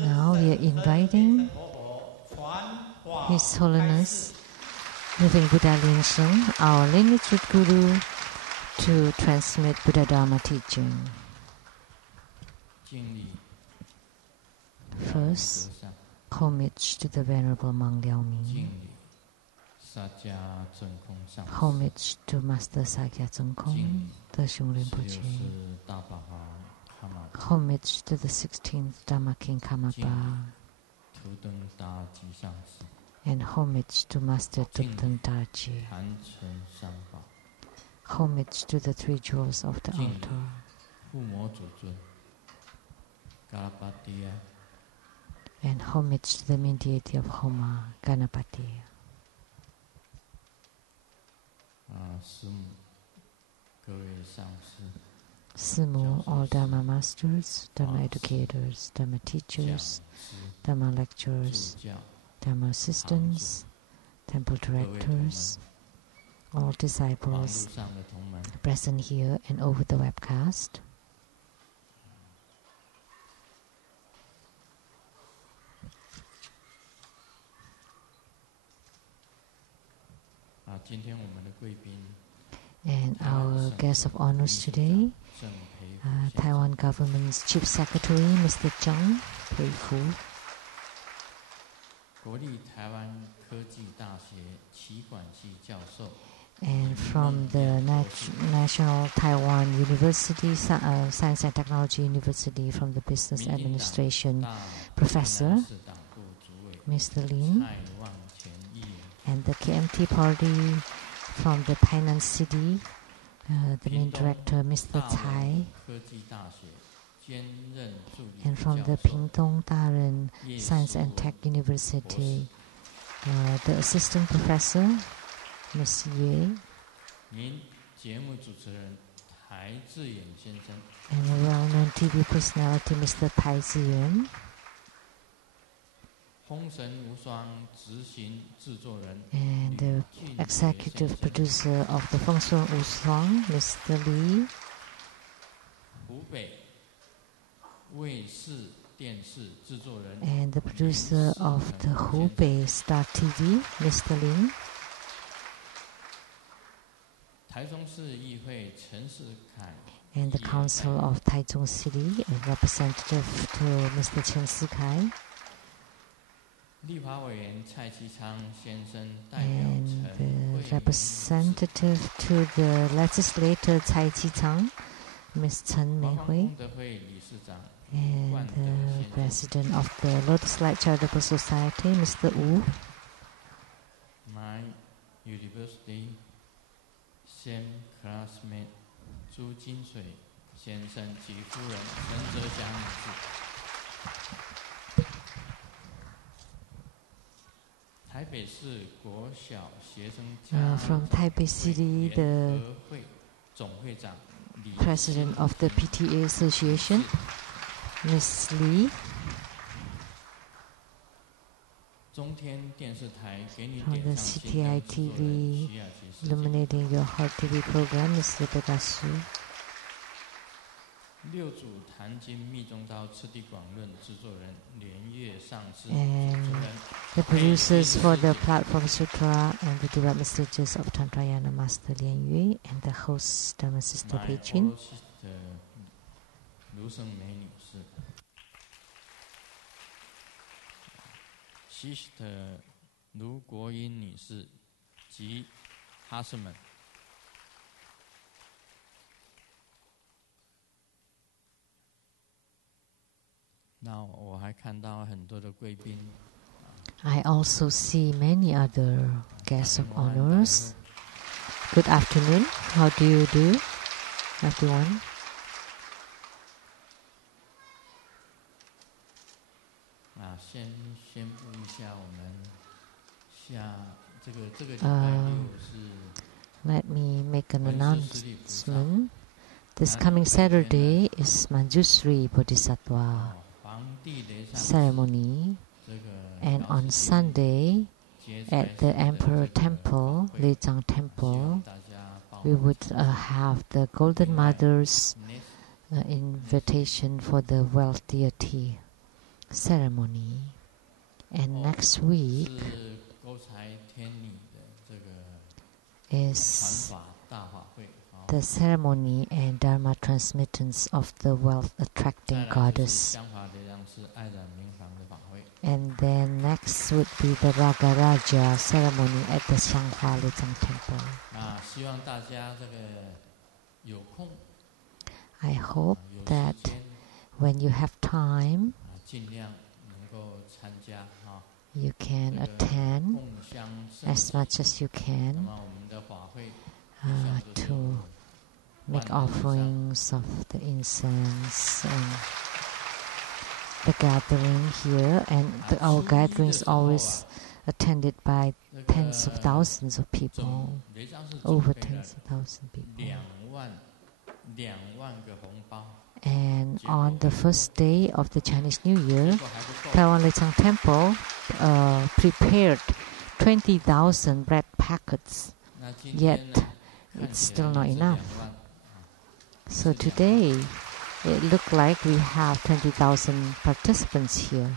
Now we are inviting His Holiness Living Buddha Lin Sheng, our lineage root guru, to transmit Buddha Dharma teaching. First, homage to the Venerable Monk Liao Ming. Homage to Master Sakya Tsongkhong, the Shung Rinpoche. Homage to the 16th Dharma King Karmapa. And homage to Master Tupten Tarji. Homage to the three jewels of the altar. And homage to the main deity of Homa, Ganapati. Simu, all Dharma masters, Dharma educators, Dharma teachers, Dharma lecturers, Dharma assistants, temple directors, all disciples present here and over the webcast. And our guest of honors today, Taiwan government's Chief Secretary, Mr. Zheng Pei-Fu. And from the National Taiwan University, Science and Technology University, from the Business Administration Professor, Mr. Lin. And the KMT party from the Tainan City, the main director, Mr. Tsai. And from the Pingtung Daren Science and Tech University, the assistant professor, Ms. Ye. And a well-known TV personality, Mr. Tai Ziyan. And the executive producer of the Feng Shui Wu Song, Mr. Li. And the producer of the Hubei Star TV, Mr. Lin. And the Council of Taichung City, a representative to Mr. Chen Sikai. And the representative to the legislator Cai Chi-chang, Ms. Chen Mei-hui. And the president of the Lotus Light Charitable Society, Mr. Wu. My university, same classmate, Zhu Jinshui, 先生及夫人陈哲祥女士。 From Taipei City, the president of the PTA Association, Ms. Li. From the CTI TV, illuminating your heart TV program, Ms. Rebecca Su. And the producers for the Platform Sutra and the development stages of Tantrayana Master Lian Yue, and the host, Dharma Sister Pei Jin. Sister Lu Guoyin 女士及哈士们。 I also see many other guests of honors. Good afternoon. How do you do, everyone? Let me make an announcement. This coming Saturday is Manjusri Bodhisattva ceremony, and on Sunday at the Emperor Temple, Lei Tsang Temple, we would have the Golden Mother's invitation for the wealth deity ceremony. And next week is the ceremony and Dharma transmittance of the wealth attracting goddess. And then next would be the Ragaraja ceremony at the Taiwan Lei Tsang temple. I hope that when you have time, you can attend as much as you can to make offerings of the incense and the gathering here. And our gathering is always attended by tens of thousands of people, over tens of thousands of people. And on the first day of the Chinese New Year, Taiwan Lei Tsang Temple prepared 20,000 bread packets, yet it's still not enough. So today, it looked like we have 20,000 participants here.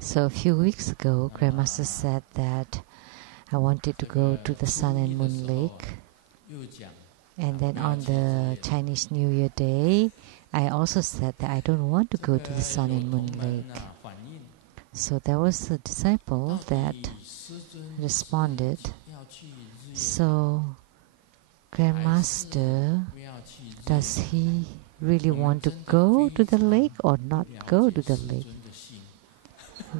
So a few weeks ago, Grandmaster said that I wanted to go to the Sun and Moon Lake. And then on the Chinese New Year day, I also said that I don't want to go to the Sun and Moon Lake. So there was a disciple that responded. So Grandmaster, does he really want to go to the lake or not go to the lake?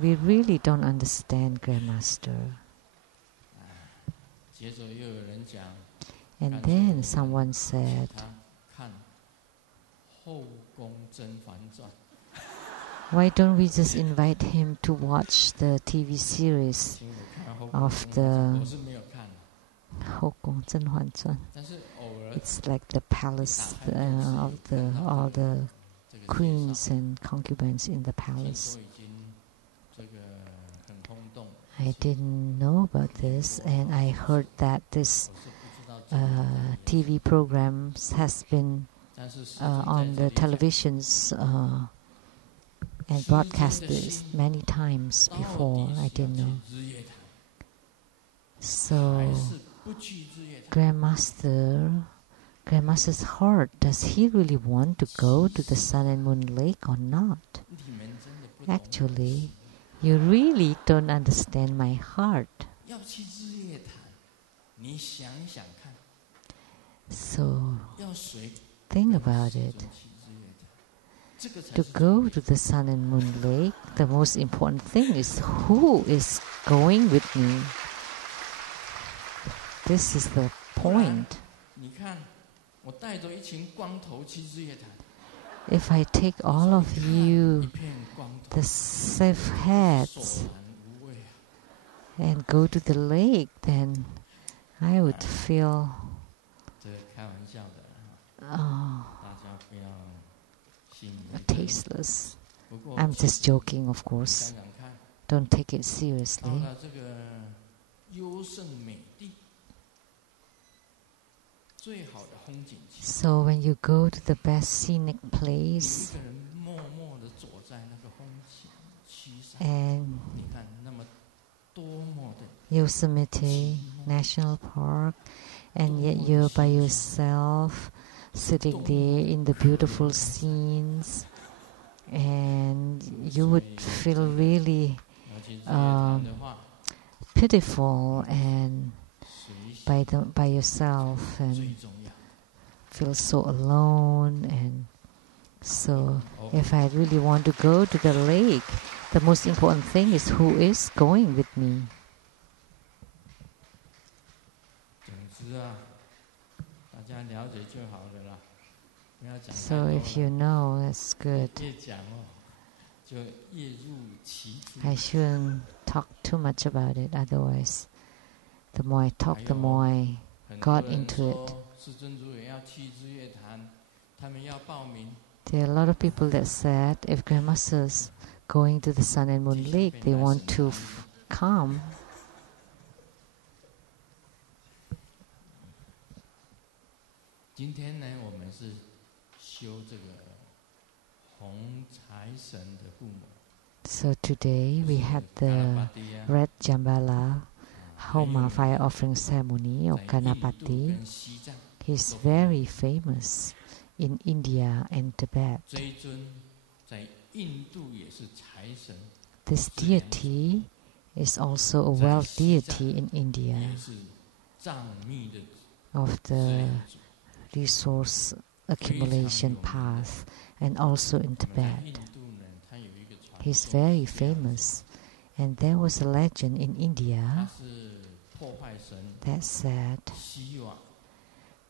We really don't understand, Grandmaster. And then someone said, why don't we just invite him to watch the TV series of the It's like the palace of all the queens and concubines in the palace. I didn't know about this, and I heard that this TV program has been on the televisions and broadcasted many times before. I didn't know. So Grandmaster's heart, does he really want to go to the Sun and Moon Lake or not? Actually, you really don't understand my heart. So think about it. To go to the Sun and Moon Lake, the most important thing is who is going with me. This is the point. If I take all of you, the safe heads, and go to the lake, then I would feel tasteless. I'm just joking, of course. Don't take it seriously. So when you go to the best scenic place and Yosemite National Park, and yet you're by yourself, sitting there in the beautiful scenes, and you would feel really pitiful and by yourself, and feel so alone. And so if I really want to go to the lake, the most important thing is who is going with me. So if you know, that's good. I shouldn't talk too much about it, otherwise the more I talk, the more I got into it. There are a lot of people that said if Grandmaster's going to the Sun and Moon Lake. They want to come. 今天呢，我们是修这个红财神的父母。 So today we had the red Jambala Homa fire offering ceremony of Ganapati. He's very famous in India and Tibet. This deity is also a wealth deity in India of the resource accumulation path, and also in Tibet. He's very famous. And there was a legend in India that said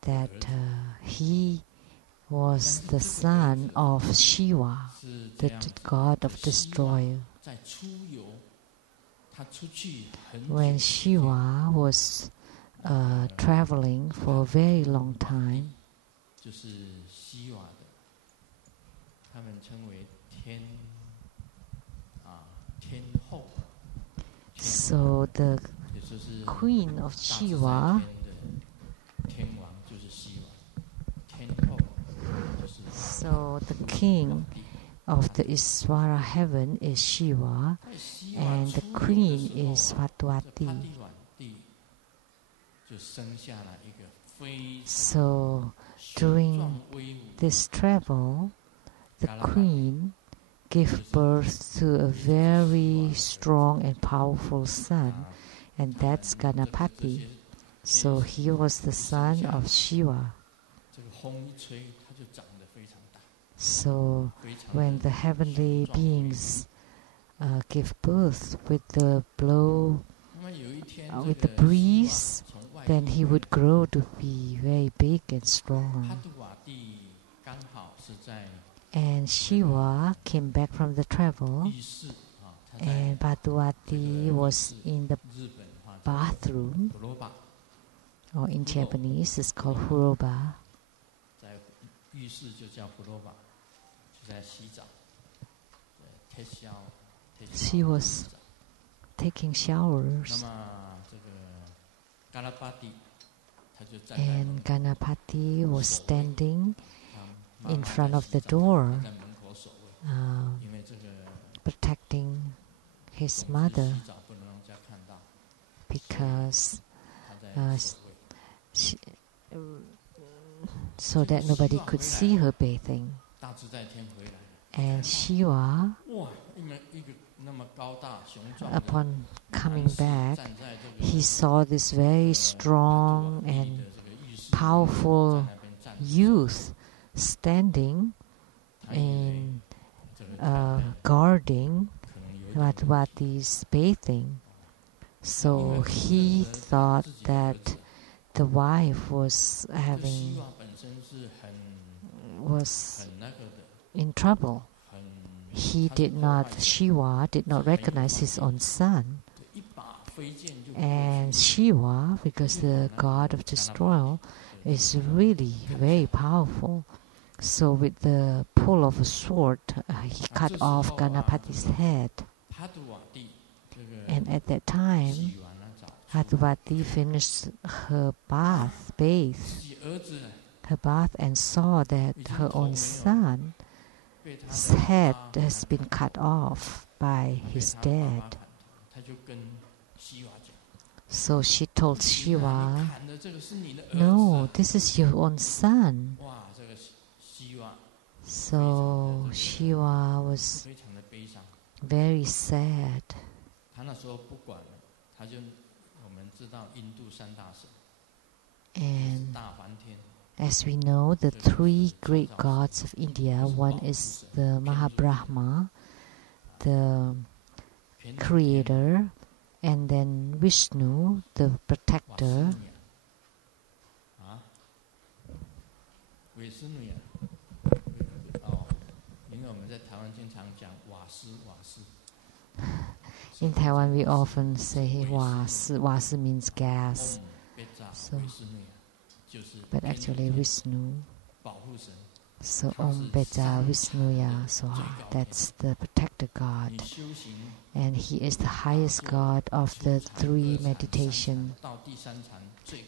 that he was the son of Shiva, the god of destroyer. When Shiva was traveling for a very long time, so the queen of Shiva, so the king of the Iswara heaven is Shiva, and the queen is Vatuvati. So during this travel, the queen gave birth to a very strong and powerful son, and that's Ganapati. So he was the son of Shiva. So when the heavenly beings give birth with the blow, with the breeze, then he would grow to be very big and strong. And Shiva came back from the travel, and Vatuvati was in the bathroom, or in Japanese it's called Furoba. She was taking showers, and Ganapati was standing in front of the door, protecting his mother, because so that nobody could see her bathing. And Shiva, upon coming back, he saw this very strong and powerful youth standing and guarding Vatuvati's bathing. So he thought that the wife was in trouble. Shiva did not recognize his own son. And Shiva, because the god of destroyer, is really very powerful. So with the pull of a sword, he cut off Ganapati's head. And at that time, Vatuvati finished her bath, and saw that her own son's head has been cut off by his dad. So she told Shiva, "No, this is your own son." So Shiva was very sad. And as we know, the three great gods of India, one is the Mahabrahma, the creator, and then Vishnu, the protector. In Taiwan, we often say "wa" means gas. So, but actually, Vishnu So Om Beja Vishnuya Soha, that's the protector God. And he is the highest God of the three meditation.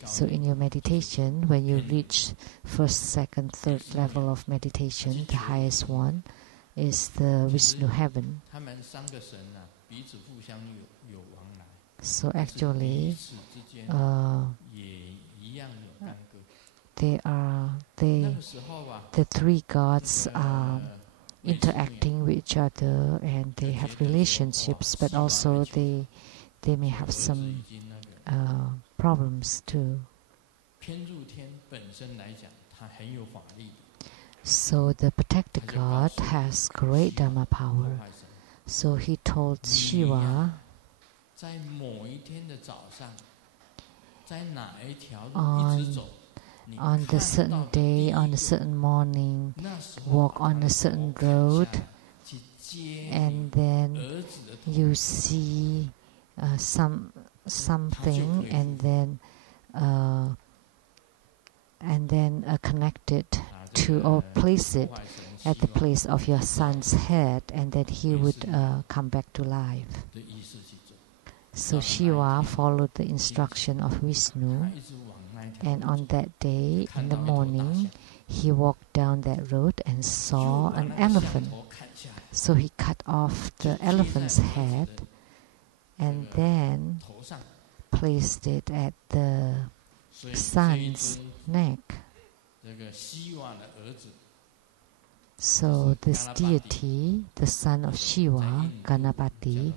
So in your meditation, when you reach first, second, third level of meditation, the highest one is the Vishnu heaven. So actually, the three gods are interacting with each other, and they have relationships, but also they may have some problems too. So the protector God has great Dharma power. So he told Shiva, on the certain day, on a certain morning, walk on a certain road, and then you see something, and then connect it to, or place it at the place of your son's head, and then he would come back to life. So Shiva followed the instruction of Vishnu, and on that day in the morning he walked down that road and saw an elephant. So he cut off the elephant's head and then placed it at the son's neck. So this deity, the son of Shiva, Ganapati,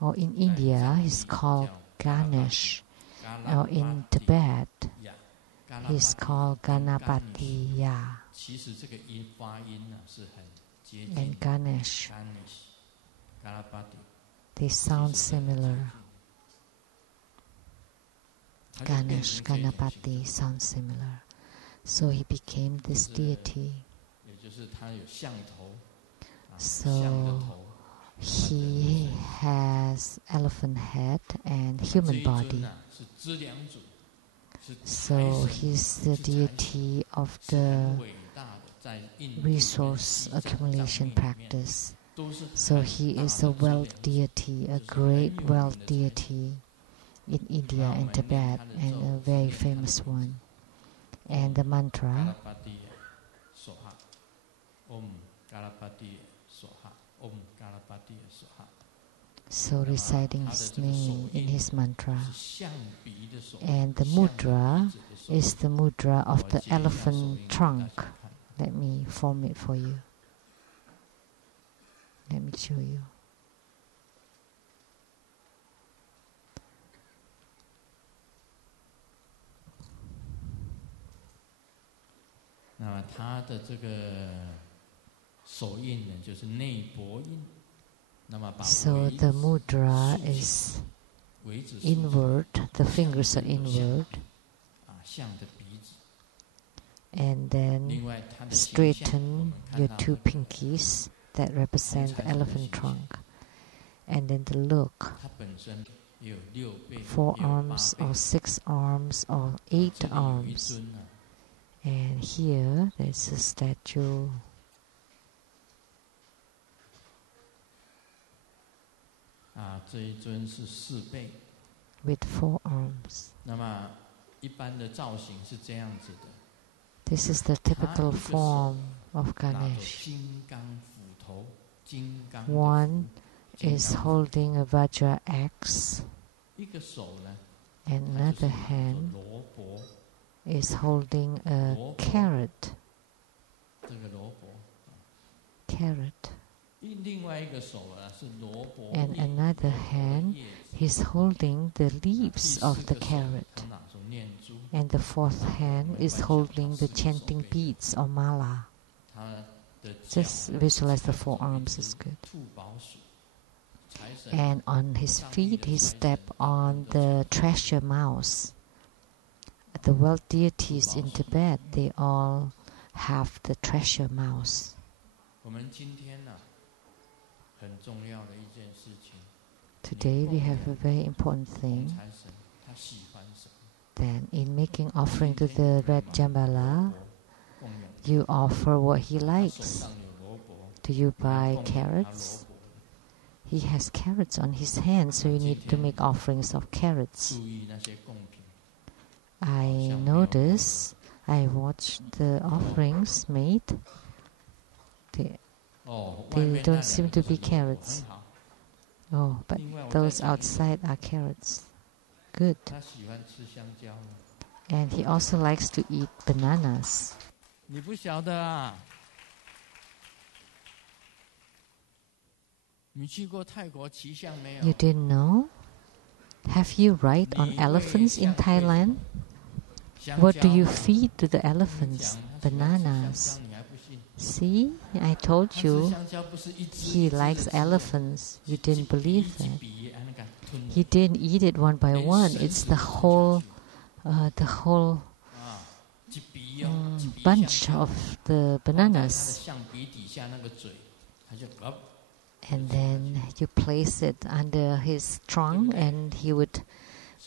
or in India he's called Ganesh, or in Tibet he's called Ganapatiya and Ganesh. They sound similar. Ganesh, Ganapati sound similar. So he became this deity. So he has elephant head and human body. So he's the deity of the resource accumulation practice. So he is a wealth deity, a great wealth deity in India and Tibet, and a very famous one. And the mantra, so reciting his name in his mantra. And the mudra is the mudra of the elephant trunk. Let me form it for you. Let me show you. So the mudra is inward, the fingers are inward, and then straighten your two pinkies that represent the elephant trunk, and then the look, 4 arms or 6 arms or 8 arms, and here there's a statue. With 4 arms. This is the typical form of Ganesh. One is holding a Vajra axe, and another hand is holding a carrot. And another hand is holding the leaves of the carrot. And the 4th hand is holding the chanting beads or mala. Just visualize the 4 arms is good. And on his feet he stepped on the treasure mouse. The wealth deities in Tibet, they all have the treasure mouse. Today we have a very important thing. Then in making offering to the red Jambala, you offer what he likes. Do you buy carrots? He has carrots on his hands, so you need to make offerings of carrots. I notice, I watched the offerings made. They don't seem to be carrots. Oh, but those outside are carrots. Good. And he also likes to eat bananas. You didn't know? Have you ride on elephants in Thailand? What do you feed to the elephants? Bananas. See, I told you, he likes elephants. You didn't believe that. He didn't eat it one by one. It's the whole bunch of the bananas. And then you place it under his trunk and he would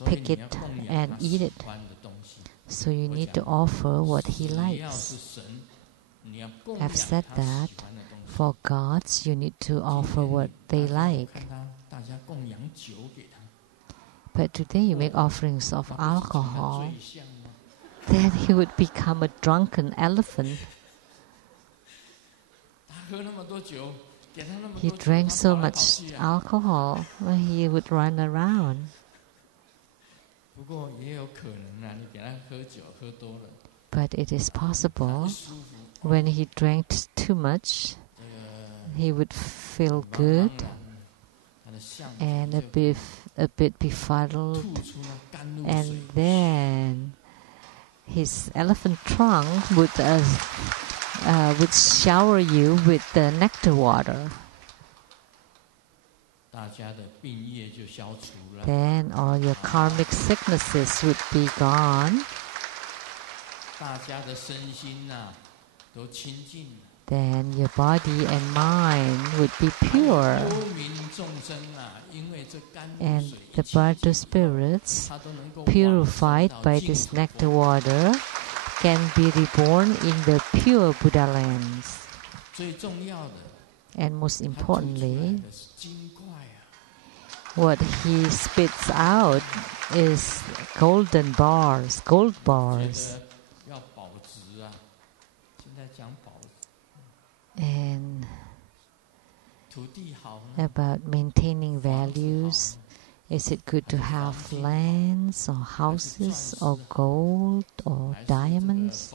pick it and eat it. So you need to offer what he likes. I've said that for gods you need to offer what they like. But today you make offerings of alcohol, then he would become a drunken elephant. He drank so much alcohol, he would run around. But it is possible, when he drank too much, he would feel good and a bit befuddled, and then his elephant trunk would shower you with the nectar water. Then all your karmic sicknesses would be gone. Then your body and mind would be pure. And the Bardo spirits, purified by this nectar water, can be reborn in the pure Buddha lands. And most importantly, what he spits out is golden bars, gold bars. And about maintaining values, is it good to have lands or houses or gold or diamonds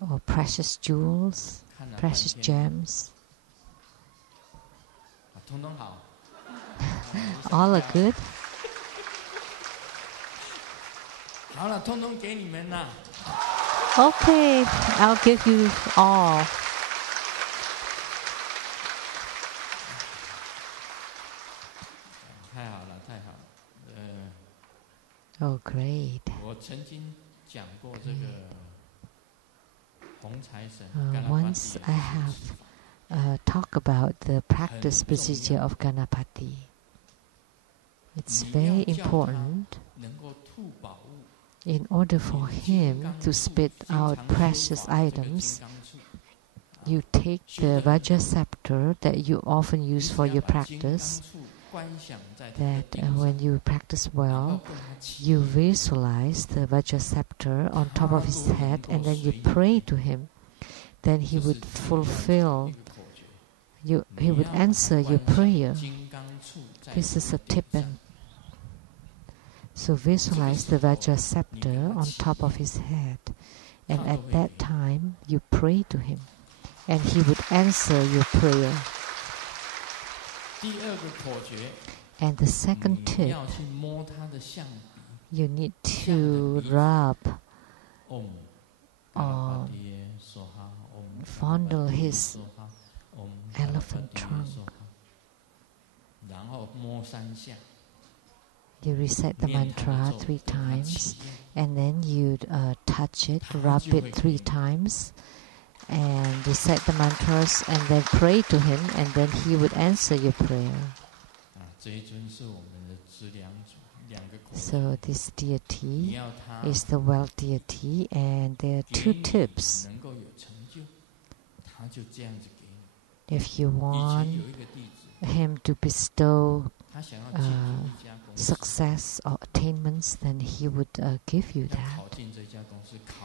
or precious jewels, precious gems? All are good. Okay, I'll give you all. Oh, great. Once I have talked about the practice procedure of Ganapati. It's very important in order for him to spit out precious items. You take the Vajra scepter that you often use for your practice, that when you practice well, you visualize the Vajra scepter on top of his head and then you pray to him. Then he would fulfill, he would answer your prayer. This is a tip. So visualize the Vajra scepter on top of his head, and at that time you pray to him, and he would answer your prayer. And the second tip, you need to rub or fondle his elephant trunk. You recite the mantra 3 times, and then you touch it, rub it 3 times, and recite the mantras, and then pray to him, and then he would answer your prayer. So this deity is the wealth deity, and there are two tips. If you want him to bestow success or attainments, then he would give you that.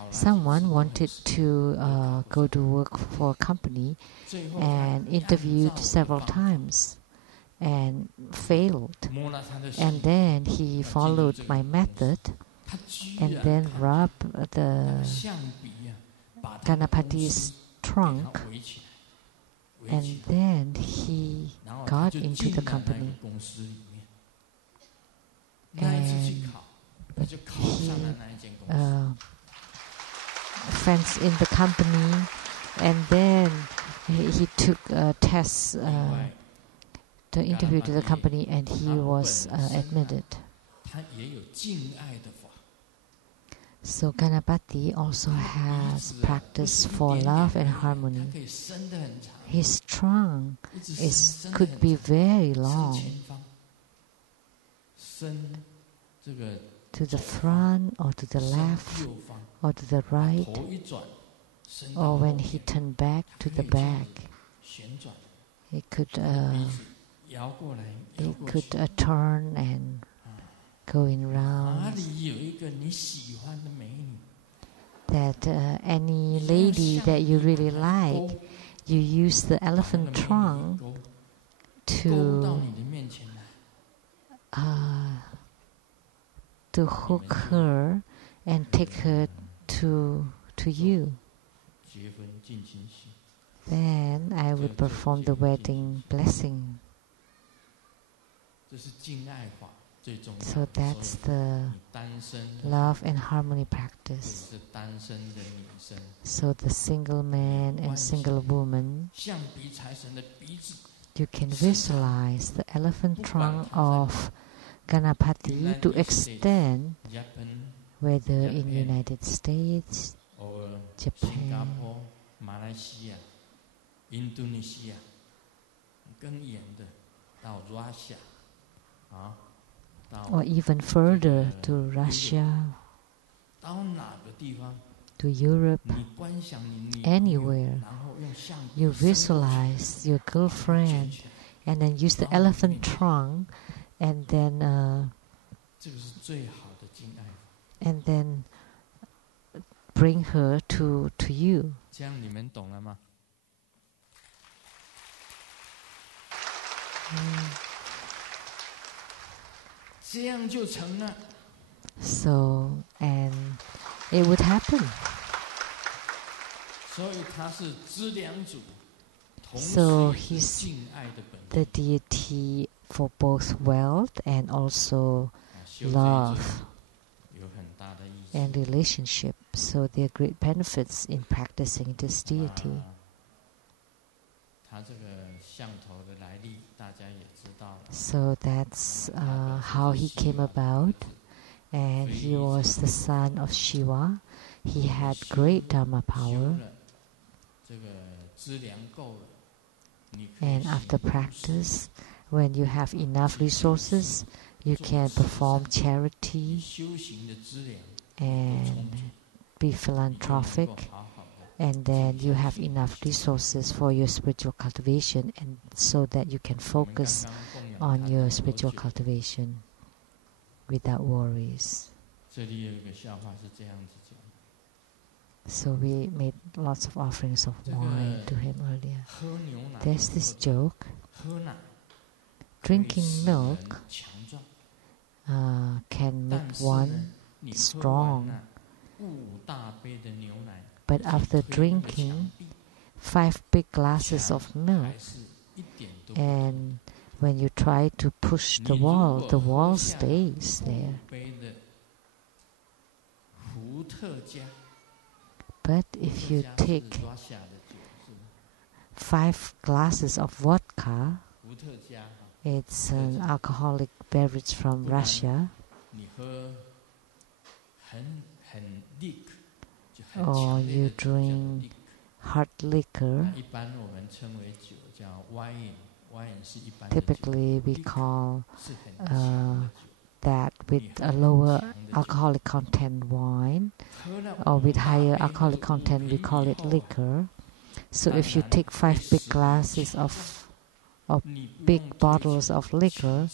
Someone wanted to go to work for a company and interviewed several times and failed. And then he followed my method and then rubbed the Ganapati's trunk, and then he got into the company. And he friends in the company, and then he took tests to interview to the company, and he was admitted. So Ganapati also has practice for love and harmony. His trunk could be very long, to the front or to the left or to the right, or when he turned back to the back, he could turn and going round. That any lady that you really like, you use the elephant trunk to hook her and take her to you. Then I would perform the wedding blessing. So that's the love and harmony practice. So the single man and single woman, you can visualize the elephant trunk of Ganapati to extend, whether in United States, Japan, Indonesia, or even further to Russia, to Europe, anywhere. You visualize your girlfriend and then use the elephant trunk and then bring her to you. So, and it would happen. So he's the deity for both wealth and also love and relationship. So there are great benefits in practicing this deity. So that's how he came about, and he was the son of Shiva. He had great Dharma power, and after practice, when you have enough resources, you can perform charity and be philanthropic, and then you have enough resources for your spiritual cultivation, and so that you can focus on your spiritual cultivation without worries. So we made lots of offerings of wine to him earlier. There's this joke: drinking milk can make one strong, but after drinking 5 big glasses of milk, and when you try to push the wall stays there. But if you take 5 glasses of vodka, it's an alcoholic beverage from Russia, or you drink hard liquor, Typically, we call that with a lower alcoholic content wine, or with higher alcoholic content, we call it liquor. So if you take 5 big glasses of big bottles of liquor,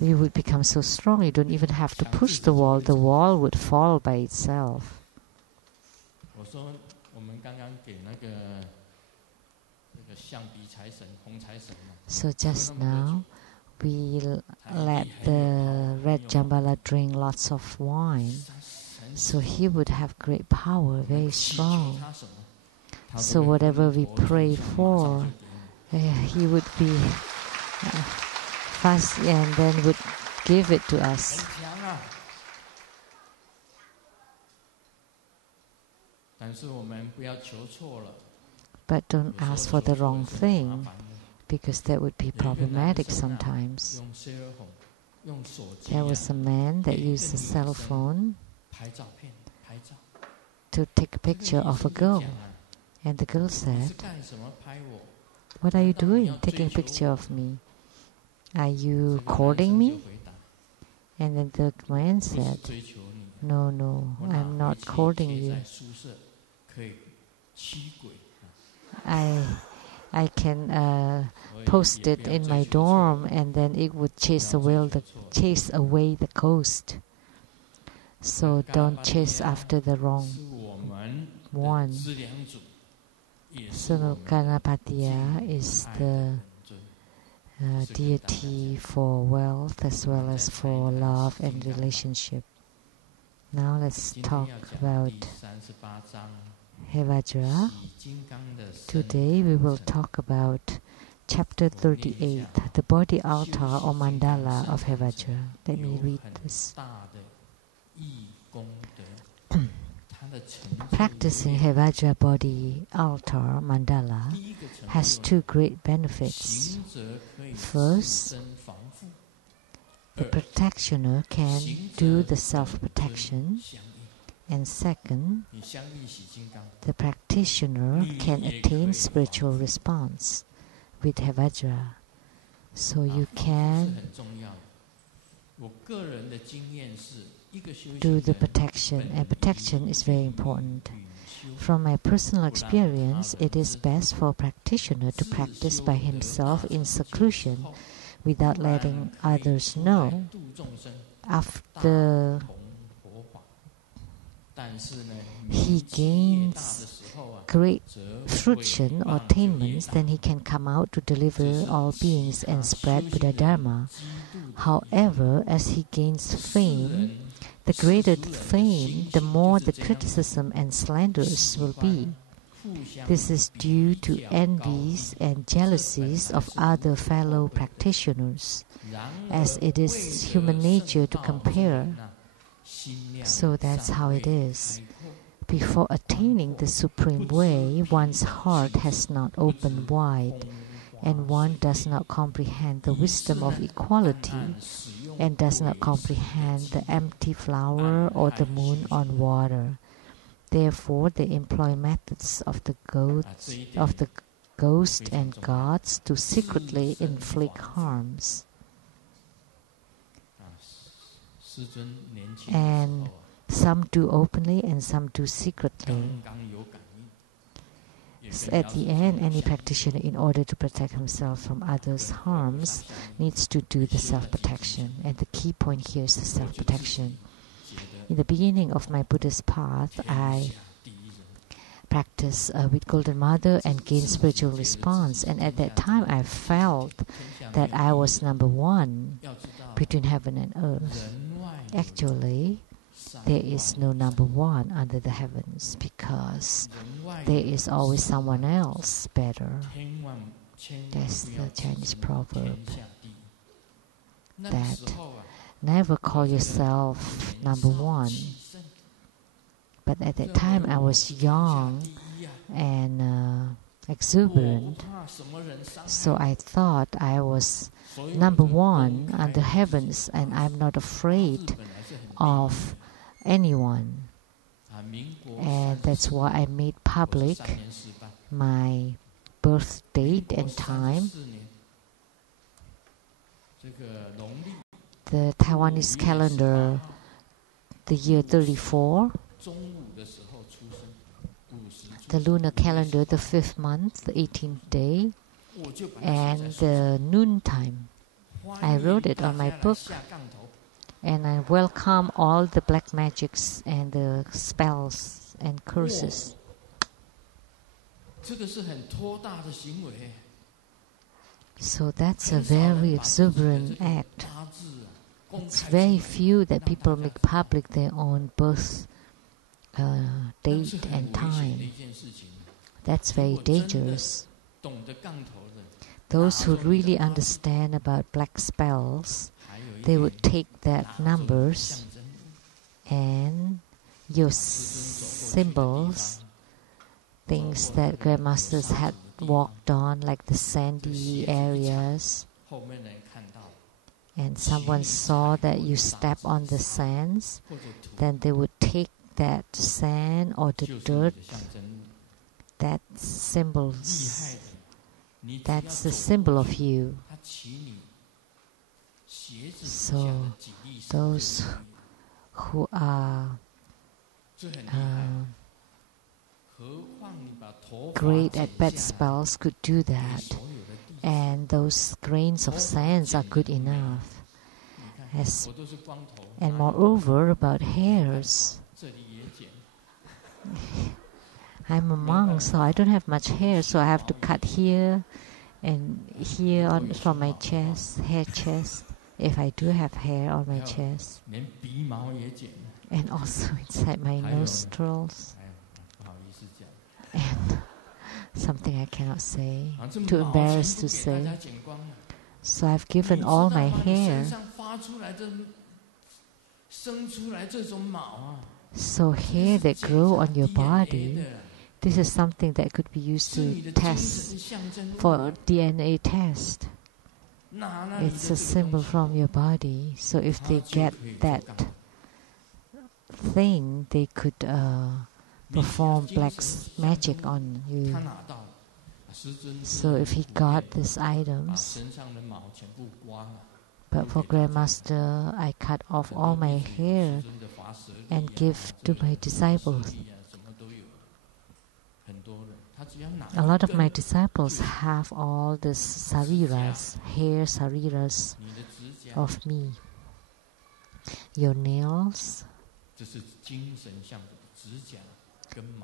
you would become so strong you don't even have to push the wall would fall by itself. So just now we let the red Jambala drink lots of wine, so he would have great power, very strong. So whatever we pray for, he would be fast and then would give it to us. But don't ask for the wrong thing, because that would be problematic sometimes. There was a man that used a cell phone to take a picture of a girl. And the girl said, "What are you doing, taking a picture of me? Are you courting me?" And then the man said, No, I'm not courting you. I can post it in my dorm, and then it would chase away the ghost. So don't chase after the wrong one. So Ganapatiya is the deity for wealth as well as for love and relationship. Now let's talk about Hevajra. Today we will talk about chapter 38, the body altar or mandala of Hevajra. Let me read this. Practicing Hevajra body altar mandala has 2 great benefits. First, the practitioner can do the self-protection, and second, the practitioner can attain spiritual response with Hevajra. So you can do the protection, and protection is very important. From my personal experience, it is best for a practitioner to practice by himself in seclusion without letting others know. After he gains great fruition or attainments, then he can come out to deliver all beings and spread Buddha Dharma. However, as he gains fame, the greater the fame, the more the criticism and slanders will be. This is due to envies and jealousies of other fellow practitioners, as it is human nature to compare. So that's how it is. Before attaining the Supreme Way, one's heart has not opened wide, and one does not comprehend the wisdom of equality, and does not comprehend the empty flower or the moon on water. Therefore, they employ methods of the ghost and gods to secretly inflict harms. And some do openly and some do secretly. At the end, any practitioner, in order to protect himself from others' harms, needs to do the self-protection. And the key point here is the self-protection. In the beginning of my Buddhist path, I practiced with Golden Mother and gained spiritual response. And at that time, I felt that I was number 1 between heaven and earth. Actually, there is no number 1 under the heavens, because there is always someone else better. That's the Chinese proverb. That never call yourself number 1. But at that time I was young and exuberant, so I thought I was number 1 under heavens, and I'm not afraid of anyone. And that's why I made public my birth date and time. The Taiwanese calendar, the year 34. The lunar calendar, the 5th month, the 18th day, and the noon time. I wrote it on my book, and I welcome all the black magics and the spells and curses. So that's a very exuberant act. It's very few that people make public their own birth date and time. That's very dangerous. Those who really understand about black spells, they would take that numbers and your symbols, things that grandmasters had walked on, like the sandy areas, and someone saw that you step on the sands, then they would take that sand or the dirt, that symbols, that's the symbol of you. So those who are great at bad spells could do that, and those grains of sands are good enough. And moreover, about hairs, I'm a monk, so I don't have much hair, so I have to cut here and here from my chest, hair chest, if I do have hair on my chest, and also inside my nostrils, and something I cannot say, too embarrassed to say. So I've given all my hair. So hair that grow on your body, this is something that could be used to test for DNA test. It's a symbol from your body. So if they get that thing, they could perform black magic on you. So if he got these items, but for Grandmaster, I cut off all my hair and give to my disciples. A lot of my disciples have all the sariras, hair sariras of me. Your nails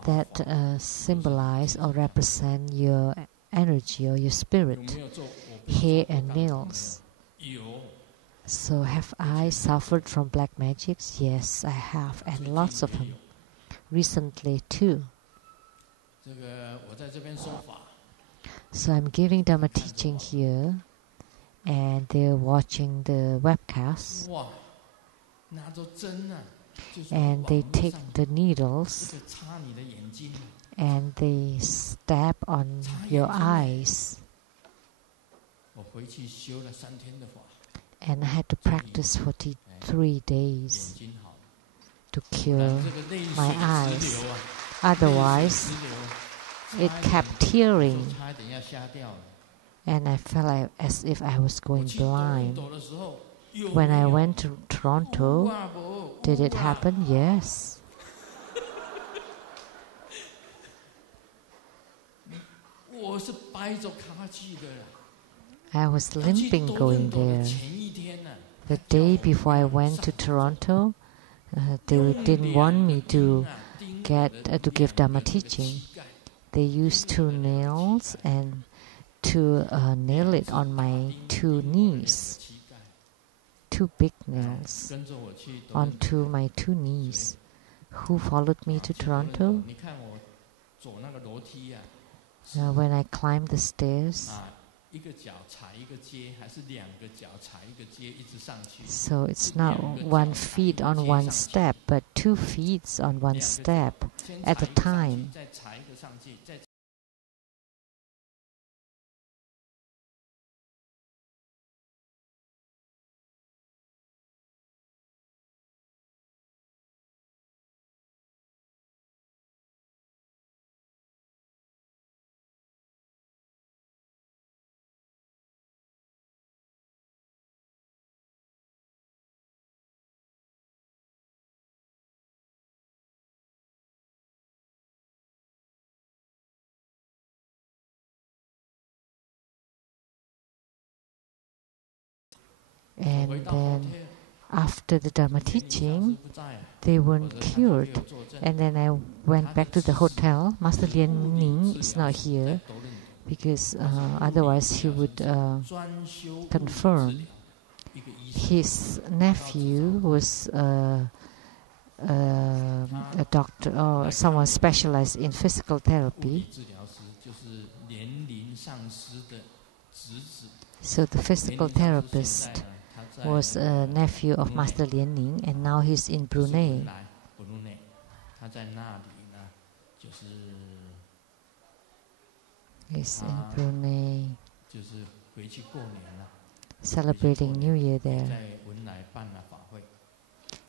that symbolize or represent your energy or your spirit, hair and nails. So have I suffered from black magics? Yes, I have, and lots of them. Recently too. So I'm giving them a teaching here, and they're watching the webcast, and they take the needles and they stab on your eyes. And I had to practice for 3 days to cure my eyes. Otherwise, it kept tearing, and I felt as if I was going blind. When I went to Toronto, did it happen? Yes. I was limping going there. The day before I went to Toronto, they didn't want me to give Dharma teaching. They used 2 nails and to nail it on my 2 knees. 2 big nails onto my 2 knees. Who followed me to Toronto? When I climbed the stairs, so it's not 1 feet on 1 step, but 2 feet on 1 step at a time. And then after the Dharma teaching, they weren't cured. And then I went back to the hotel. Master Lien Ning is not here because otherwise he would confirm. His nephew was a doctor or someone specialized in physical therapy. So the physical therapist was a nephew of Master Lien Ning, and now he's in Brunei. He's in Brunei, celebrating New Year there,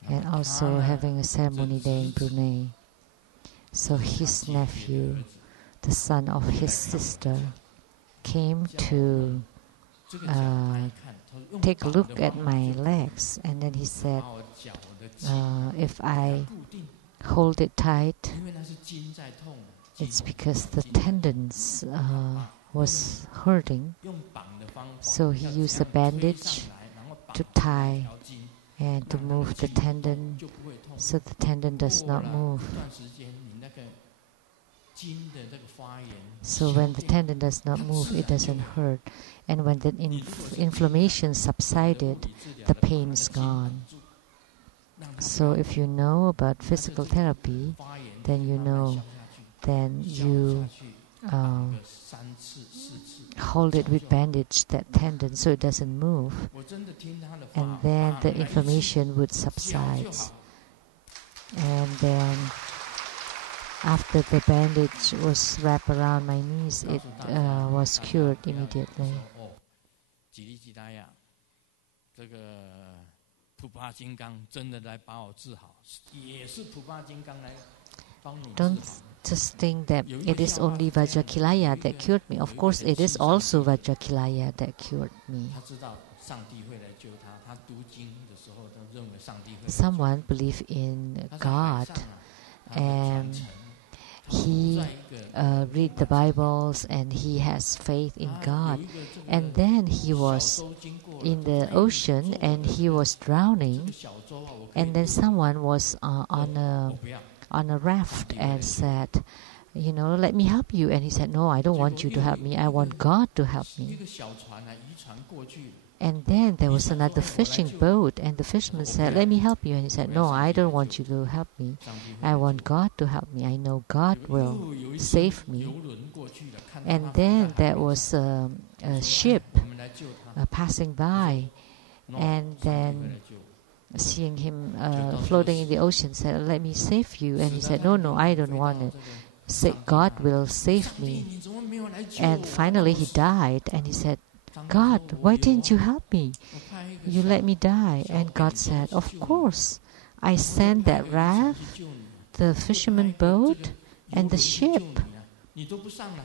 and also having a ceremony there in Brunei. So his nephew, the son of his sister, came to take a look at my legs, and then he said, if I hold it tight, it's because the tendons was hurting. So he used a bandage to tie and to move the tendon, so the tendon does not move. So when the tendon does not move, it doesn't hurt. And when the inflammation subsided, the pain is gone. So if you know about physical therapy, then you know, then you hold it with bandage, that tendon, so it doesn't move. And then the inflammation would subside. And then after the bandage was wrapped around my knees, it was cured immediately. Don't just think that it is only Vajrakilaya that cured me. Of course, it is also Vajrakilaya that cured me. Someone believes in God, and he read the Bibles, and he has faith in God. And then he was in the ocean, and he was drowning. And then someone was on a raft and said, let me help you. And he said, no, I don't want you to help me. I want God to help me. And then there was another fishing boat, and the fisherman said, let me help you. And he said, no, I don't want you to help me. I want God to help me. I know God will save me. And then there was a ship passing by, and then seeing him floating in the ocean, said, let me save you. And he said, no, I don't want it. God will save me. And finally he died, and he said, God, why didn't you help me? You let me die. And God said, of course, I sent that raft, the fisherman boat, and the ship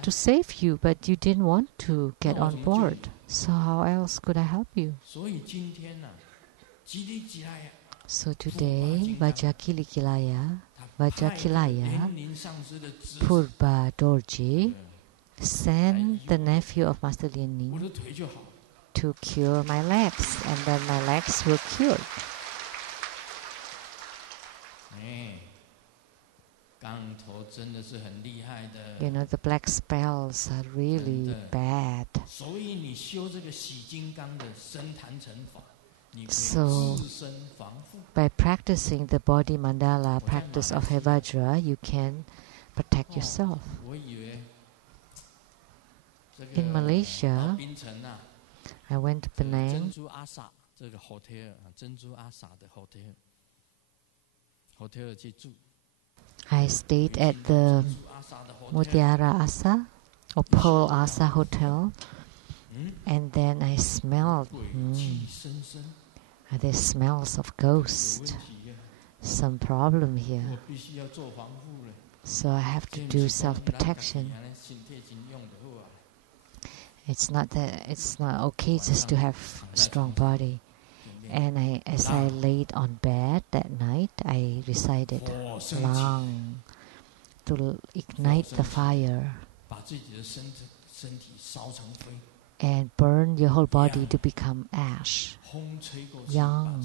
to save you, but you didn't want to get on board. So how else could I help you? So today, Vajrakilaya, Purba Dorji, sent the nephew of Master Lien Ning to cure my legs, and then my legs were cured. The black spells are really bad. So, by practicing the body mandala practice of Hevajra, you can protect yourself. In Malaysia, I went to Penang. I stayed at the Mutiara Asa or Pearl Asa Hotel, and then I smelled there's smells of ghosts. Some problem here. So I have to do self-protection. It's not okay just to have a strong body. And as I laid on bed that night, I recited Lang to ignite the fire. and burn your whole body to become ash. Young,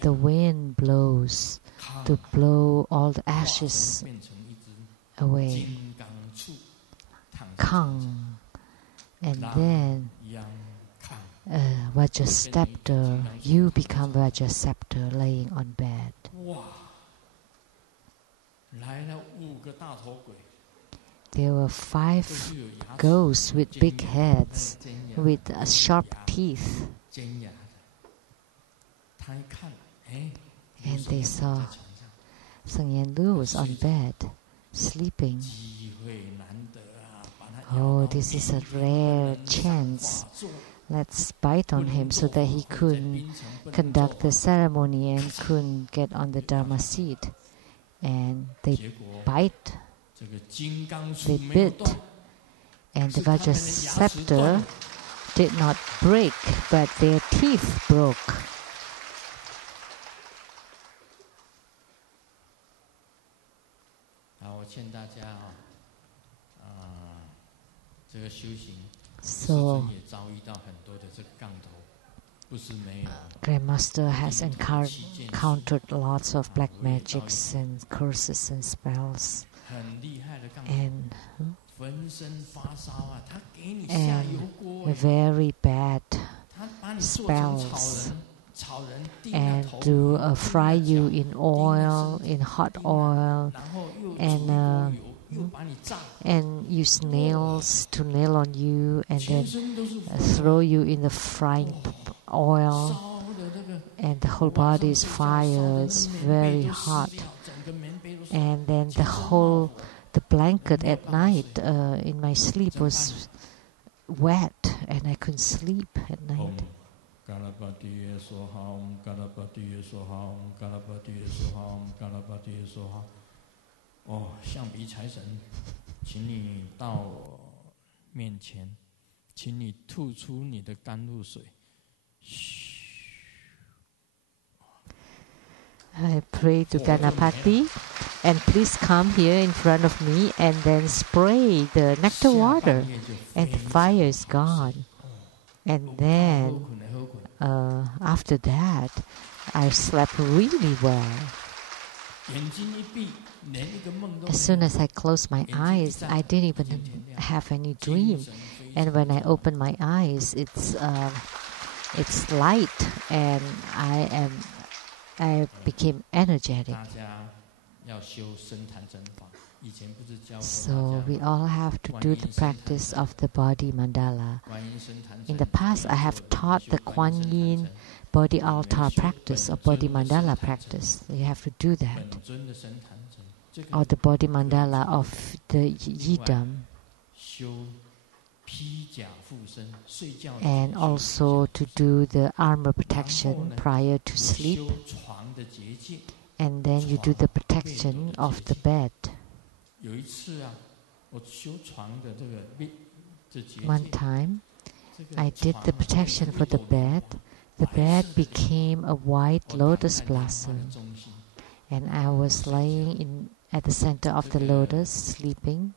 the wind blows to blow all the ashes away. Kang, and then Vajra scepter, you become Vajra scepter laying on bed. There were 5 ghosts with big heads, with sharp teeth. And they saw Sheng-Yen was on bed, sleeping. Oh, this is a rare chance. Let's bite on him so that he couldn't conduct the ceremony and couldn't get on the Dharma seat. And they bite. They bit, and the Vajra scepter did not break, but their teeth broke. So, Grandmaster has encountered lots of black magics and curses and spells. And very bad spells, and to fry you in oil, in hot oil, and use nails to nail on you, and then throw you in the frying oil, and the whole body is fire. It's very hot, and then the blanket at night in my sleep was wet, and I couldn't sleep at night. I pray to Ganapati, and please come here in front of me and then spray the nectar water, and the fire is gone. And then after that, I slept really well. As soon as I closed my eyes, I didn't even have any dream. And when I opened my eyes, it's light, and I became energetic. So we all have to do the practice of the body mandala. In the past, I have taught the Kuan Yin body altar practice or body mandala practice. You have to do that. Or the body mandala of the Yidam. And also to do the armor protection prior to sleep. And then you do the protection of the bed. One time, I did the protection for the bed. The bed became a white lotus blossom. And I was laying at the center of the lotus, sleeping.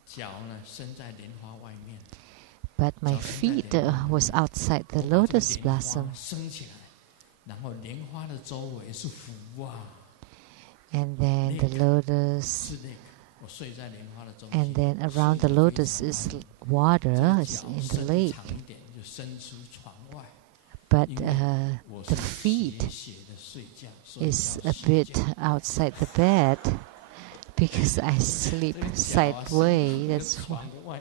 But my feet was outside the lotus blossom. And then the lotus, and then around the lotus is water in the lake. But the feet is a bit outside the bed because I sleep sideways. That's why.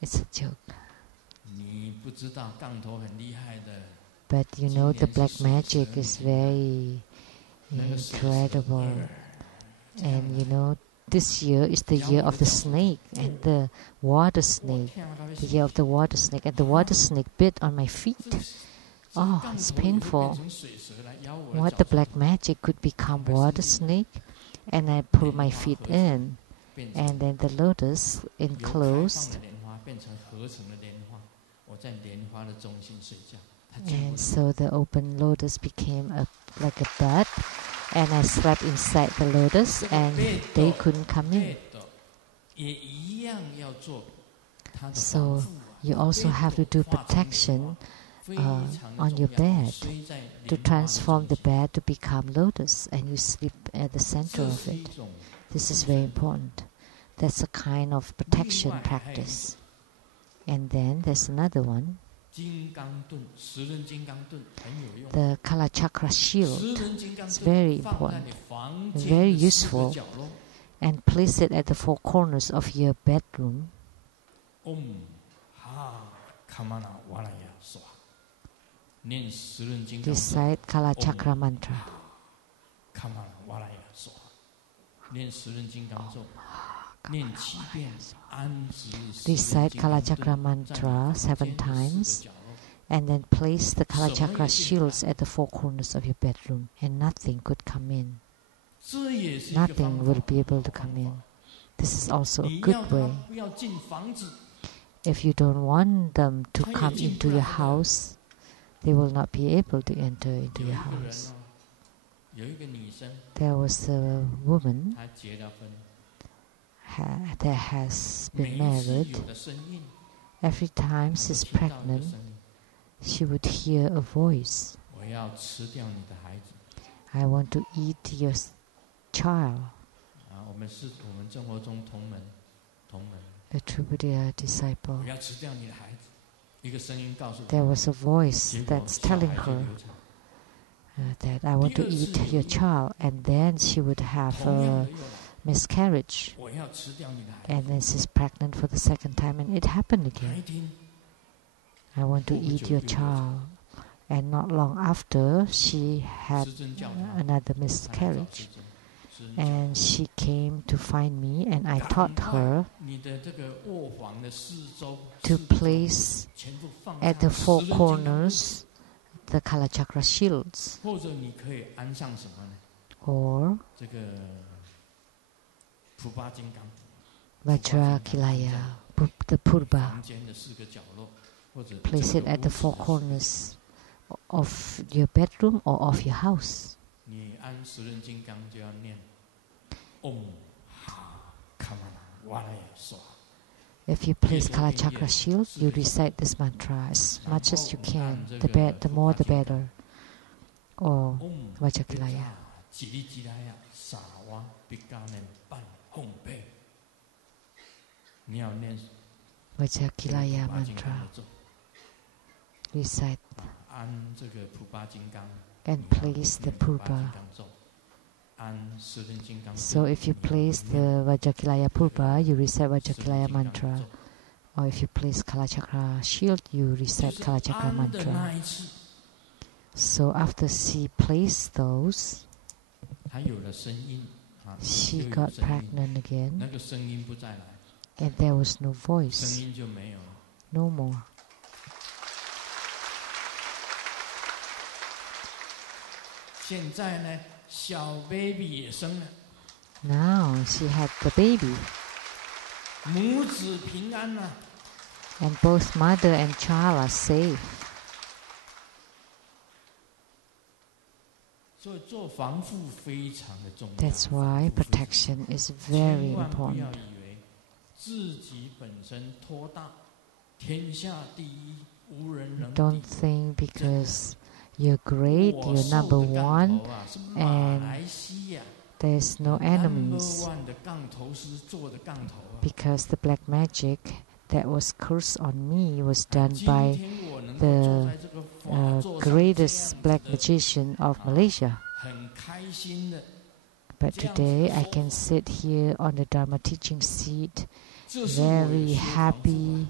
It's a joke. But you know, the black magic is very incredible. And you know, this year is the year of the snake and the water snake. The year of the water snake. And the water snake bit on my feet. Oh, it's painful. What the black magic could become water snake? And I pull my feet in. And then the lotus enclosed. And so the open lotus became like a bud, and I slept inside the lotus, and they couldn't come in. So You also have to do protection on your bed to transform the bed to become lotus, and you sleep at the center of it. This is very important. That's a kind of protection practice. And then there's another one, the Kalachakra shield. It's very important, very useful, and place it at the four corners of your bedroom. Recite Kalachakra mantra. Recite Kalachakra mantra 7 times, and then place the Kalachakra shields at the four corners of your bedroom, and nothing could come in. Nothing will be able to come in. This is also a good way. If you don't want them to come into your house, they will not be able to enter into your house. There was a woman that has been married. Every time she's pregnant, she would hear a voice. I want to eat your child. The true Buddha disciple. There was a voice that's telling her that I want to eat your child, and then she would have a miscarriage, and then she's pregnant for the second time, and it happened again. I want to eat your child, and not long after she had another miscarriage, and she came to find me, and I taught her to place at the four corners the Kalachakra shields, or Vajra Kilaya, the Purba. Place it at the four corners of your bedroom or of your house. If you place Kalachakra shield, you recite this mantra as much as you can. The more the better. Or Vajrakilaya. Vajrakilaya mantra. Recite and place the Purba. So if you place the Vajrakilaya Purba, you recite Vajrakilaya mantra. Or if you place Kalachakra shield, you recite Kalachakra mantra. So after she placed those, she got pregnant again, and there was no voice, no more. Now she had the baby, and both mother and child are safe. That's why protection is very important. Don't think because you're great, you're number one, and there's no enemies. Because the black magic that was cursed on me was done by the greatest black magician of Malaysia. But today I can sit here on the Dharma teaching seat, very happy,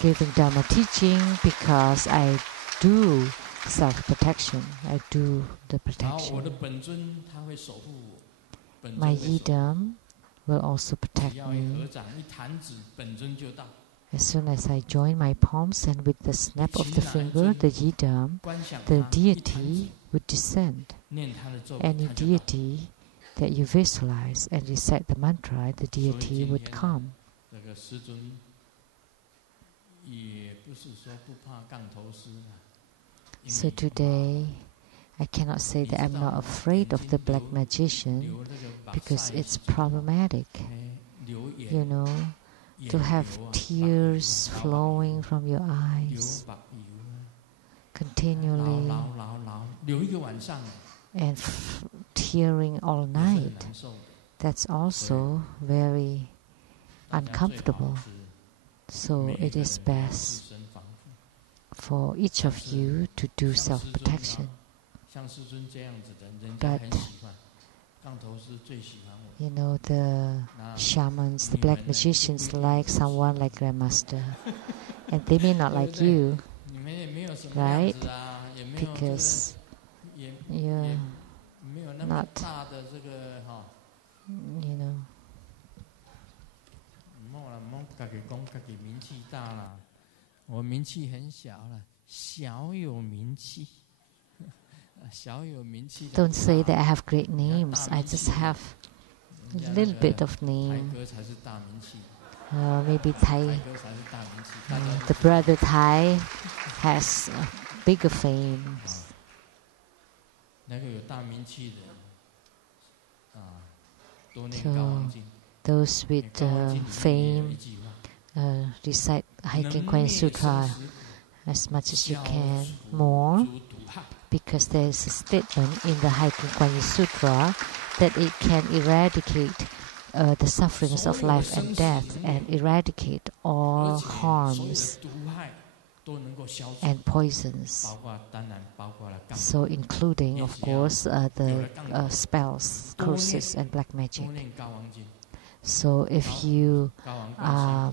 giving Dharma teaching because I do self-protection. I do the protection. My yidam will also protect me. As soon as I join my palms, and with the snap of the finger, the yidam, the deity would descend. Any deity that you visualize and recite the mantra, the deity would come. So today, I cannot say that I'm not afraid of the black magician because it's problematic. You know, to have tears flowing from your eyes continually and tearing all night. That's also very uncomfortable. So it is best for each of you to do self-protection. But you know, the shamans, the black magicians like someone like Grandmaster, and they may not like you, right? Because you're not, you know. 我名气很小了，小有名气。 Don't say that I have great names. I just have a little bit of name. Maybe Thai, the brother Thai has bigger fame. So those with fame recite Hiking Kuan Sutra as much as you can, more, because there is a statement in the Hiking Kuan Sutra that it can eradicate the sufferings of life and death and eradicate all harms and poisons. So including, of course, the spells, curses, and black magic. So if you are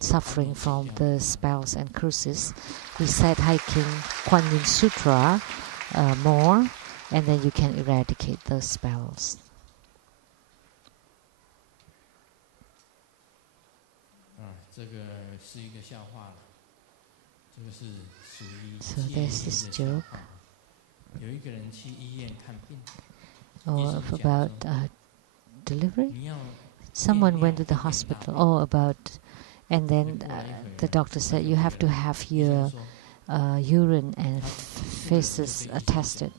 suffering from the spells and curses, recite Hiking Kuan Yin Sutra more, and then you can eradicate those spells. So there's this joke about delivery. Someone went to the hospital. And then the doctor said you have to have your urine and feces tested.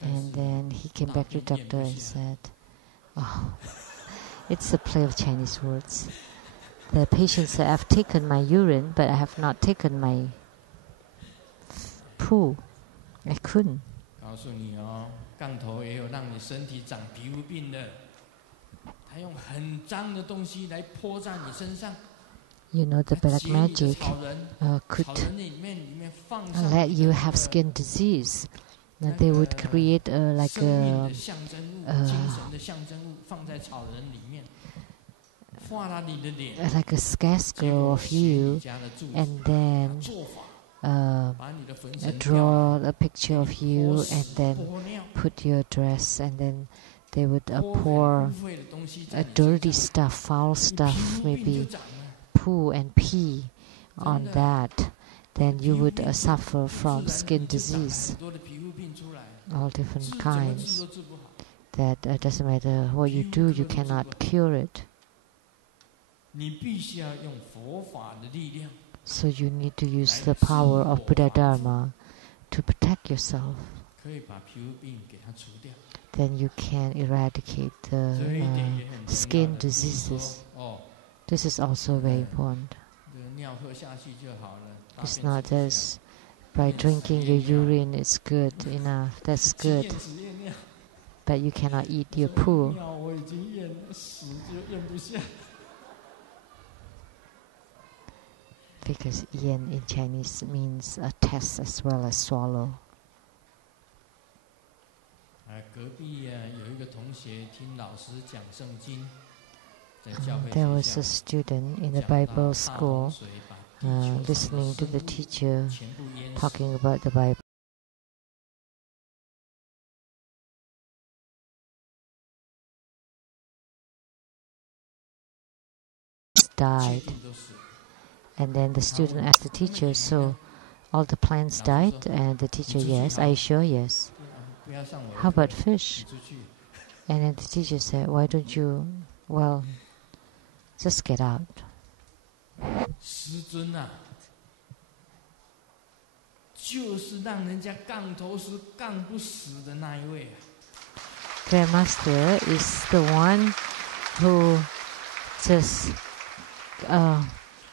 And then he came back to the doctor and said, "Oh, it's a play of Chinese words. The patient said, I've taken my urine, but I have not taken my poo. I couldn't." You know, the black magic could let you have skin disease. They would create like a scarecrow of you, and then draw a picture of you, and then put your dress, and then they would pour dirty stuff, foul stuff, maybe poo and pee on that. Then you would suffer from skin disease, all different kinds. That doesn't matter what you do, you cannot cure it. So you need to use the power of Buddha Dharma to protect yourself. Then you can eradicate the skin diseases. This is also very important. It's not just by drinking your urine it's good enough. That's good. But you cannot eat your poo. Because yen in Chinese means a test as well as swallow. There was a student in the Bible school listening to the teacher talking about the Bible. Died. And then the student asked the teacher, so all the plants died? And the teacher, yes. Are you sure? Yes. How about fish? And then the teacher said, why don't you, well, just get out. Grandmaster is the one who just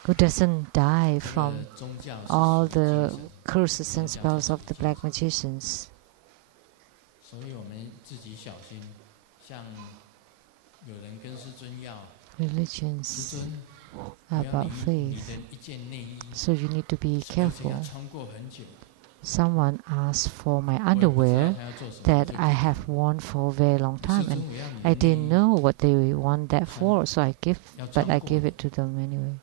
who doesn't die from all the curses and spells of the black magicians. Religions are about faith, so you need to be careful. Someone asked for my underwear that I have worn for a very long time, and I didn't know what they want that for, so I gave it to them anyway.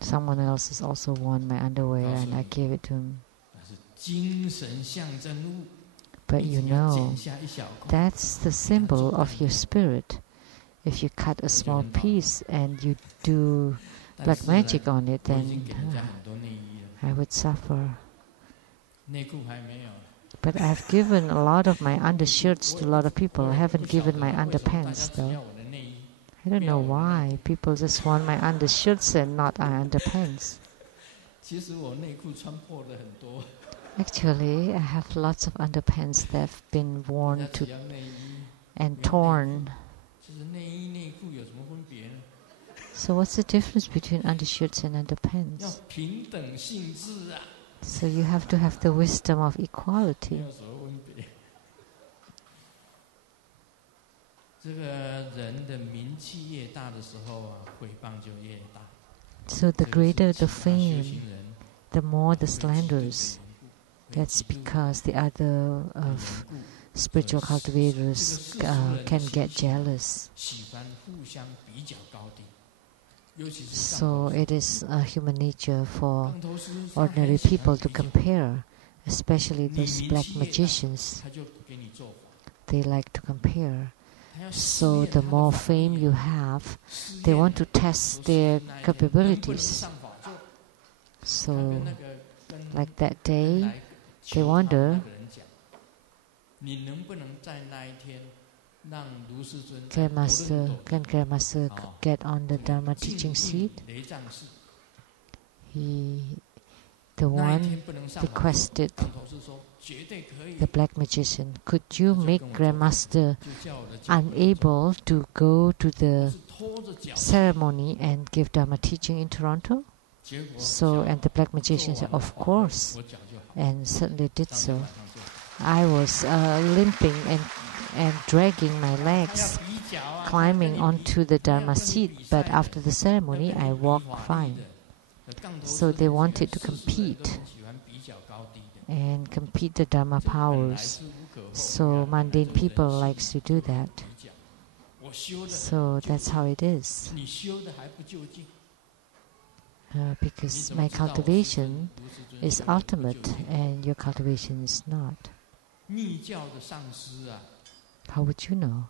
Someone else has also worn my underwear, and I gave it to him. But you know, that's the symbol of your spirit. If you cut a small piece and you do black magic on it, then I would suffer. But I've given a lot of my undershirts to a lot of people. I haven't given my underpants though. I don't know why. People just want my undershirts and not my underpants. Actually, I have lots of underpants that have been worn and torn. So what's the difference between undershirts and underpants? So you have to have the wisdom of equality. So the greater the fame, the more the slanders. That's because the other spiritual cultivators can get jealous. So it is human nature for ordinary people to compare, especially those black magicians. They like to compare. So the more fame you have, they want to test their capabilities. So like that day, they wonder, can Grandmaster get on the Dharma teaching seat? The one requested the black magician, could you make Grandmaster unable to go to the ceremony and give Dharma teaching in Toronto? And the black magician said, of course, and certainly did so. I was limping and dragging my legs, climbing onto the Dharma seat, but after the ceremony, I walked fine. So they wanted to compete and compete the Dharma powers. So mundane people likes to do that. So that's how it is. Because my cultivation is ultimate and your cultivation is not. How would you know?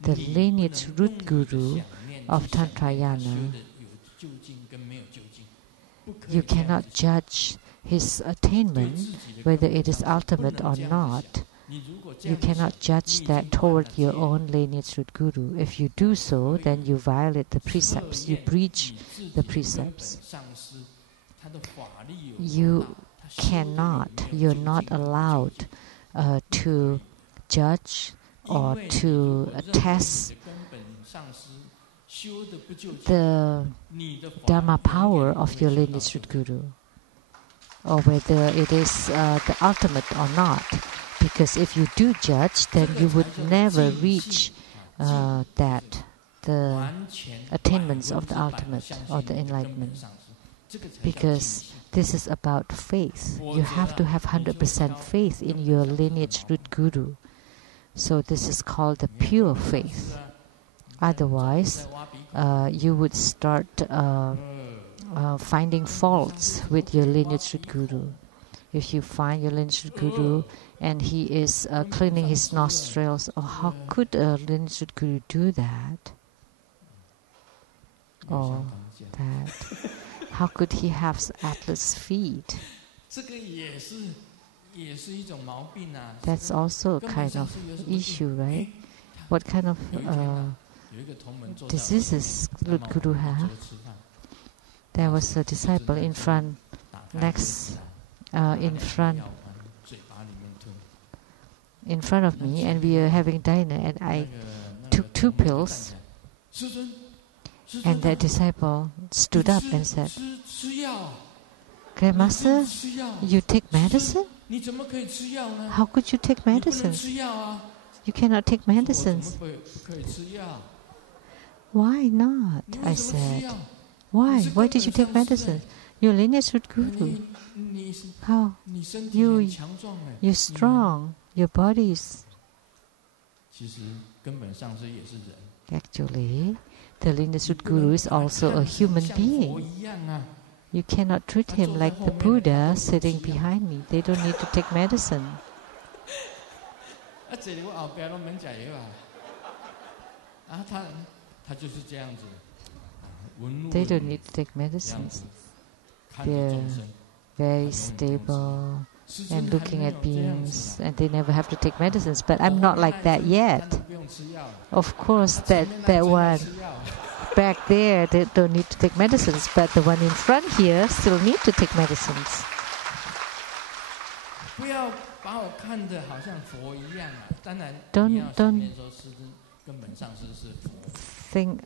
The lineage root guru of Tantrayana, you cannot judge his attainment, whether it is ultimate or not. You cannot judge that toward your own lineage root guru. If you do so, then you violate the precepts. You breach the precepts. You're not allowed to judge or to test the Dharma power of your lineage root guru, or whether it is the ultimate or not. Because if you do judge, then you would never reach the attainments of the ultimate or the enlightenment. Because this is about faith. You have to have 100% faith in your lineage root guru. So this is called the pure faith. Otherwise, you would start finding faults with your lineage root guru. If you find your lineage root guru and he is cleaning his nostrils, how could a lineage root guru do that? Or that? How could he have atlas feet? That's also a kind of issue, right? What kind of diseases would Guru have? There was a disciple in front, in front of me, and we were having dinner, and I took 2 pills, and that disciple stood up and said, Grandmaster, you take medicine? How could you take medicines? You cannot take medicines. Why not? I said. Why? Why did you take medicine? You're lineage root guru. How? You're strong. Your body is... Actually, the lineage root guru is also a human being. You cannot treat him like the Buddha sitting behind me. They don't need to take medicine. They don't need to take medicines. They're very stable and looking at beings, and they never have to take medicines. But I'm not like that yet. Of course, that one back there, they don't need to take medicines, but the one in front here still need to take medicines. Don't think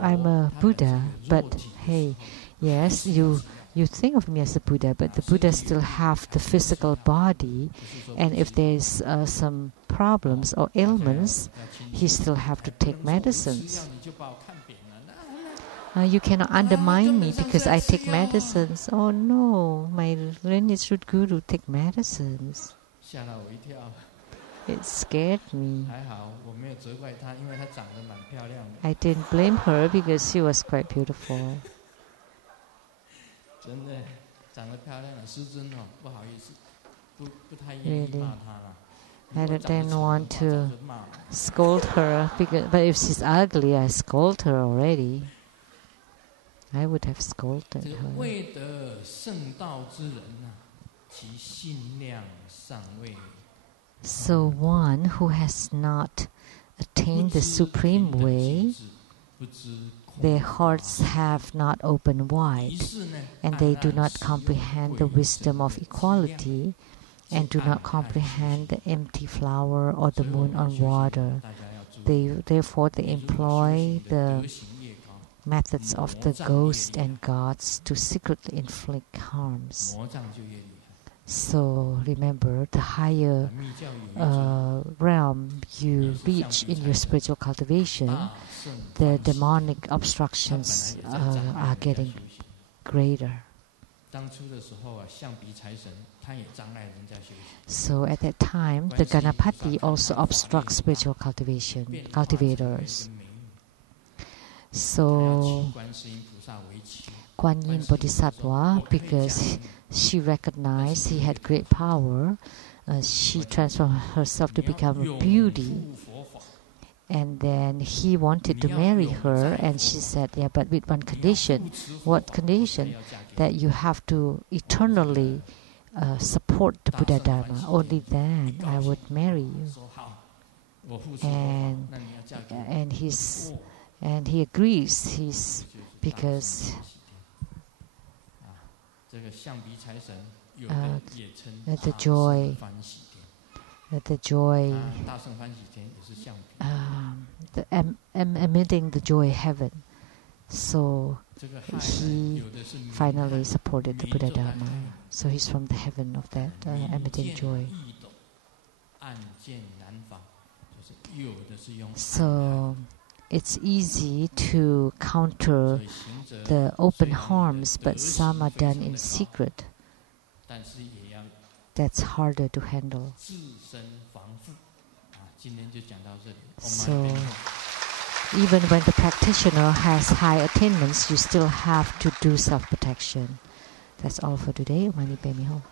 I'm a Buddha, but hey, yes, you think of me as a Buddha, but the Buddha still have the physical body, and if there's some problems or ailments, he still have to take medicines. You cannot undermine me because I take medicines. Oh no, my lineage root guru take medicines. It scared me. I didn't blame her because she was quite beautiful. Really. I didn't want to scold her, but if she's ugly, I scold her already. I would have scolded her. So one who has not attained the supreme way, their hearts have not opened wide, and they do not comprehend the wisdom of equality, and do not comprehend the empty flower or the moon on water. Therefore they employ the methods of the ghosts and gods to secretly inflict harms. So remember, the higher realm you reach in your spiritual cultivation, the demonic obstructions are getting greater. So at that time, the Ganapati also obstructs spiritual cultivators. So Kuan Yin Bodhisattva, because she recognized he had great power, she transformed herself to become a beauty. And then he wanted to marry her, and she said, yeah, but with one condition. What condition? That you have to eternally support the Buddha Dharma. Only then I would marry you. And he agrees. Because the joy, emitting the joy heaven. So he finally supported the Buddha Dharma. So he's from the heaven of that emitting joy. So it's easy to counter the open harms, but some are done in secret. That's harder to handle. So even when the practitioner has high attainments, you still have to do self-protection. That's all for today. Mani Padme Hum.